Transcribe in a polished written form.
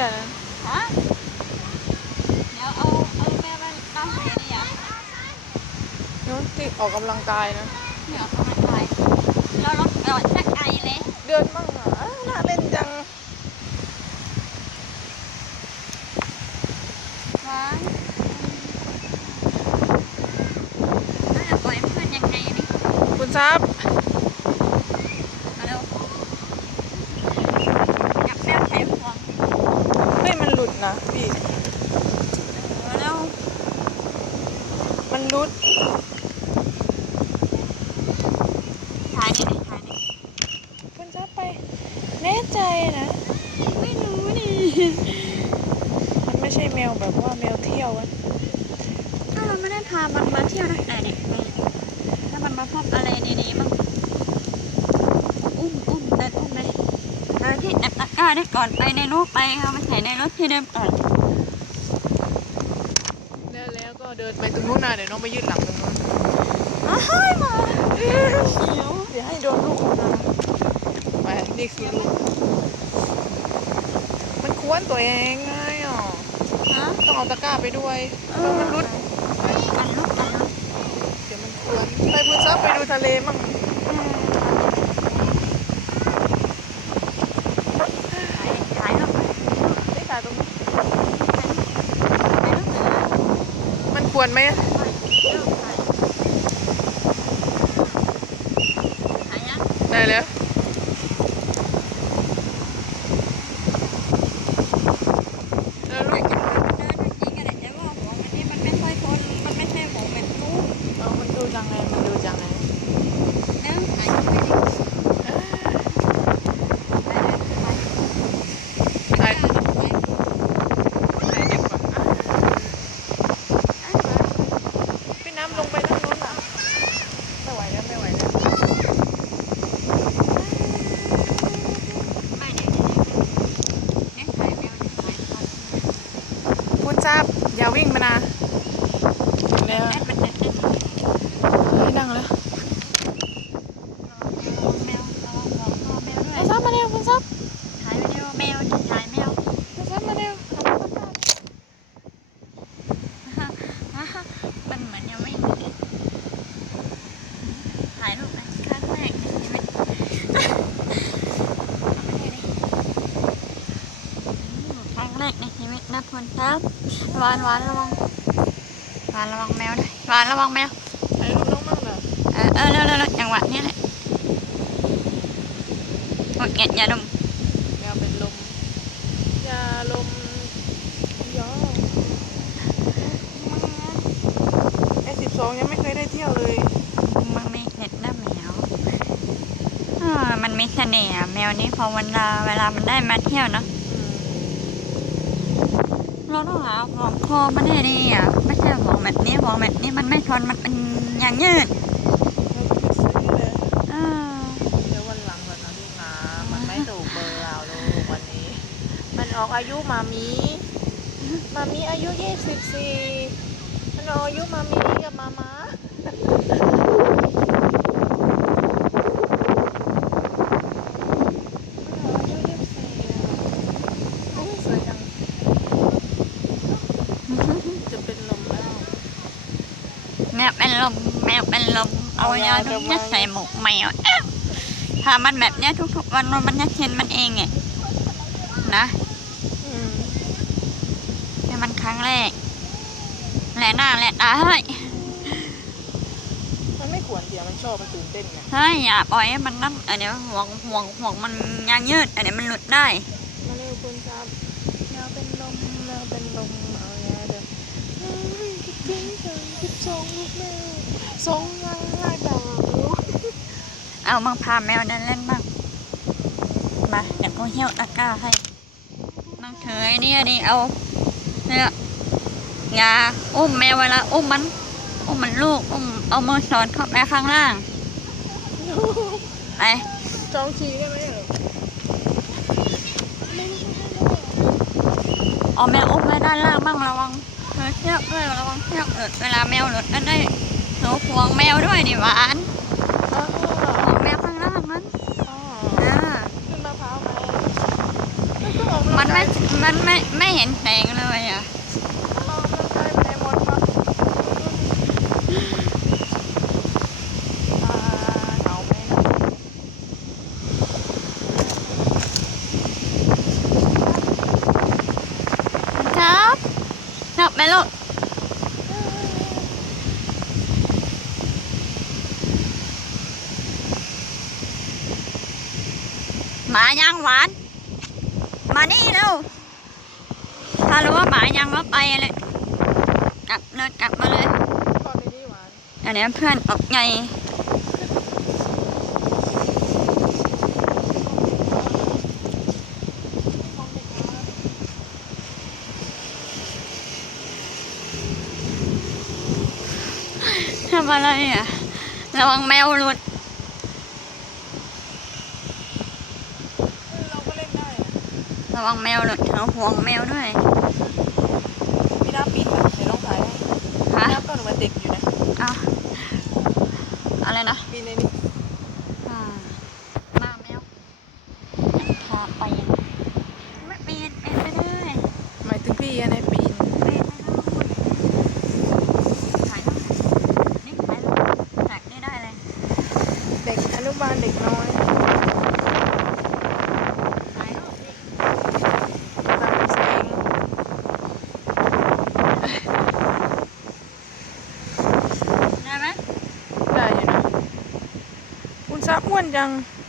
อ่ะฮะเดี๋ยวเอาแม่มาตั้งให้นี่อ่ะนู้นที่ออกกำลังกายนะ เดี๋ยวเอามาถ่ายเราจะไกลเลย เดินบ้างอ่ะน่าเล่นจังหวานน่าจะปล่อยเพื่อนยังไงนี่ คุณทรัพย์ มาเร็วกับแมวไขควง เฮ้ยมันหลุดนะพี่ มาเร็ว มันหลุด ถ่ายนี่ถ่ายนี่ คุณทรัพย์ไปแน่ใจนะ ไม่รู้นี่ มันไม่ใช่แมวแบบว่าแมวเที่ยวอะ ถ้าเราไม่ได้พามันมาเที่ยวนะแต่เนี่ยถ้ามันมาพบอะไรดีๆบ้างอุ้มเดินอุ้มเลยเดินที่แอบตะกร้าได้ก่อนไปในรถไปเอามาใส่ในรถที่เดิมก่อน แล้วก็เดินไปตรงนู้นนะเดี๋ยวน้องไปยืดหลังตรงนู้น อ้ายมาเขียว อย่าให้โดนลูกของเราไปนี่คือลูกมันควนตัวเองไงอ่ะ ฮะ ต้องเอาตะกร้าไปด้วยแล้วมันรุด กันลูก เดี๋ยวมันควนไปคุณทรัพย์ไปดูทะเลมั่ง ถ่ายลูก ได้ค่ะตรงนี้มันควนไหม ถ่ายยัง ได้แล้วแล้วลูก เดินจริงๆกันแต่ว่าหัวมันนี่มันไม่ค่อยทนมันไม่ใช่หัวเหมือนลูก เอามันดูจังไงมันดูจังไง เนื้อถ่ายไม่ได้ ถ่ายถ่ายเด็กกว่าพี่น้ำลงไปทางนู้นอ่ะไม่ไหวแล้วไม่ไหวแล้ว ไม่เนี่ยถ่ายแมวเนี่ยถ่าย คุณทราบอย่าวิ่งมานะแล้ว มันเด็ด ไม่ดังแล้ว แมวระวังหัวคอแมวด้ว คุ ย ณทราบมาเร็วคุณทราบ ถ่ายวิดีโอแมวถ่ายแมว คุณทราบมาเร็ว มันเหมือนยังไม่มีถ่ายรูปนะครั้งแรกในชีวิตครั้งแรกในชีวิตนะคุณครับหวานระวังแมวด้วยหวานระวังแมว ถ่ายรูปน้องมั่งเหรอ เร็วจังหวะนี้แหละหมดเงียบอย่าดม แมวเป็นลมยาลมย่อ12ยังไม่เคยได้เที่ยวเลย มันไม่เห็ดหน้าแมวมันมีเสน่ห์แมวนี้พอเวลามันได้มาเที่ยวเนาะเราต้องหาห่วงคอมันให้ดีไม่ใช่ห่วงแบบนี้มันไม่ทนมันเป็นอย่างยืด เดี๋ยววันหลังก่อนนะลูกนะมันไม่ถูกเบอร์เราลูกวันนี้ มันออกอายุมามีอายุ24มันออกอายุมามีกับมาม้าสวยจังจะเป็นลมแล้ว แมวเป็นลมเอายาทุกยัดใส่หมกแมวถ้ามันแบบเนี้ยทุกวันมันจะเช็นมันเองไงนะนี่มันครั้งแรกแหละหน้าแหละตาเฮ้ย มันไม่ควรเดี๋ยวมันชอบมันตื่นเต้นไง เฮ้ยอย่าปล่อยให้มันนั่นเดี๋ยวห่วงมันยางยืดเดี๋ยวมันหลุดได้ มาเร็วคุณครับแมวเป็นลมเอายาเด้อคิดถึงคิดส่งลูกแมวส่งยังไงดาว เอามังพาแมวเดินเล่นบ้างมาเดี๋ยวก็เหี้ยวตะกร้าให้มังเถยเนี่ยดิเอาเนี่ยยาอุ้มแมวเวลาอุ้มมันลูกเอามือสอดเข้าแม่ข้างล่างไป จองชีได้ไหมเหรอ เอาแมวอุ้มไว้ด้านล่างบ้างระวังเธอเชือกด้วยระวังเชือกหลุดเวลาแมวหลุดนั่นได้หนูห่วงแมวด้วยดิหวานห่วงแมวข้างล่างนั้น ขึ้นมะพร้าวไหม มันไม่ เห็นแสงเลยอ่ะ เรามันใกล้ไปในหมดปะเหงาไหมครับชอบไหมลูกหมายังหวานมานี่เร็วถ้ารู้ว่าหมายังก็ไปเลยกลับเลยกลับมาเลย ตอนนี้หวาน อันนี้เพื่อนออกไงทำอะไรอ่ะระวังแมวหลุด เราก็เล่นได้อะ ระวังแมวหลุดเธอห่วงแมวด้วย พี่น้าปีนแบบเดี๋ยวต้องถ่ายให้ ฮะ น้าก็หนูมันเด็กอยู่นะ เอาอะไรนะ ปีนในนี้ อ่ามาแมวพาไปไม่ปีนเป็นไปได้ หมายถึงพี่อะในปีน ปีนไปแล้วถ่ายรูปนี่ถ่ายรูปแท็กนี่ได้เลย เด็กอนุบาลเด็กน้อย ถ่ายรูปดิ ตามเซ็ง ได้ไหม ได้อยู่นะคุณซับอ้วนจัง ไ